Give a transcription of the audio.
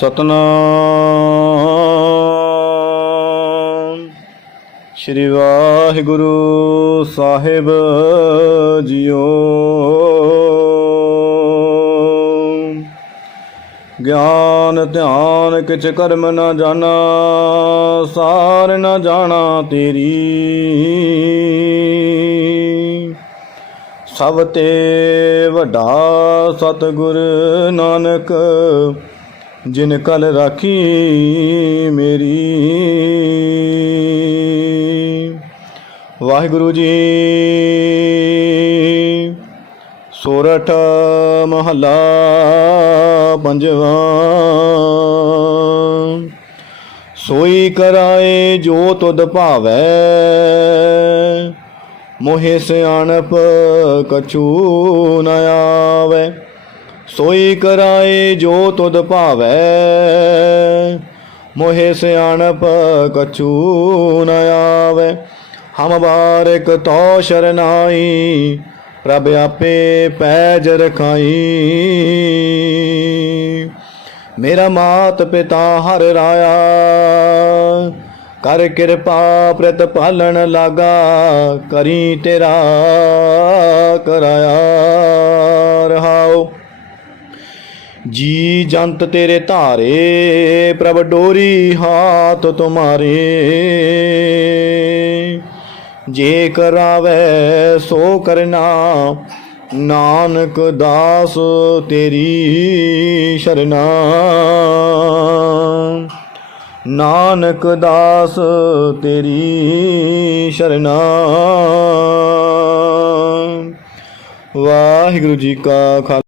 ਸਤਨਾਮ। ਸ੍ਰੀ ਵਾਹਿਗੁਰੂ ਸਾਹਿਬ ਜੀਓ। ਗਿਆਨ, ਧਿਆਨ, ਕਿਛ ਕਰਮ ਨ ਜਾਣਾ, ਸਾਰ ਨਾ ਜਾਣਾ ਤੇਰੀ। ਸਭ ਤੇ ਵੱਡਾ ਸਤਿਗੁਰ ਨਾਨਕ ਜਿਨ ਕਲ ਰਾਖੀ ਮੇਰੀ। ਵਾਹਿਗੁਰੂ ਜੀ, ਸੋਰਠ ਮਹੱਲਾ ਪੰਜਵਾਂ। ਸੋਈ ਕਰਾਏ ਜੋ ਤੁਧ ਭਾਵੈ, ਮੋਹਿ ਸਿਆਣਪ ਕਛੂ ਨ ਆਵੈ। ਸੋਈ ਕਰਾਏ ਜੋ ਤੁਧ ਭਾਵੈ। ਮੋਹਿ ਸਿਆਣਪ ਕਛੂ ਨ ਆਵੈ। ਹਮ ਬਾਰਿਕ ਤੋ ਸ਼ਰਨਾਈ ਪ੍ਰਭ ਆਪੇ ਪੈਜ ਰਖਾਈ। ਮੇਰਾ ਮਾਤ ਪਿਤਾ ਹਰ ਰਾਇਆ, ਕਰ ਕਿਰਪਾ ਪ੍ਰਤ ਪਾਲਣ ਲਾਗਾ, ਕਰੀ ਤੇਰਾ ਕਰਾਇਆ। ਜੀ ਜੰਤ ਤੇਰੇ ਧਾਰੇ, ਪ੍ਰਭ ਡੋਰੀ ਹਾਥ ਤੁਮਾਰੇ। ਜੇ ਕਰਾਵੇ ਸੋ ਕਰਨਾ, ਨਾਨਕ ਦਾਸ ਤੇਰੀ ਸ਼ਰਨਾ। ਨਾਨਕ ਦਾਸ ਤੇਰੀ ਸ਼ਰਨਾ। ਵਾਹਿਗੁਰੂ ਜੀ ਕਾ ਖਾਲਸਾ।